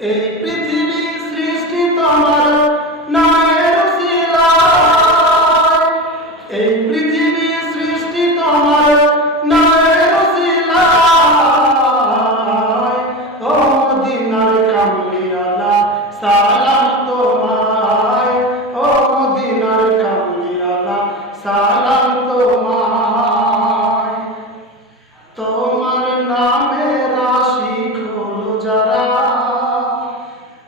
এই পৃথিবী সৃষ্টি তোমার নামের এই পৃথিবী সৃষ্টি তোমার নামের ও মদিনার কামলিয়ালা সালাম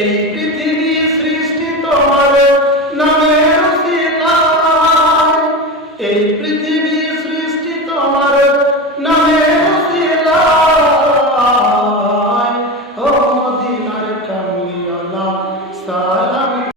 এই পৃথিবী সৃষ্টি তোমার নামের এই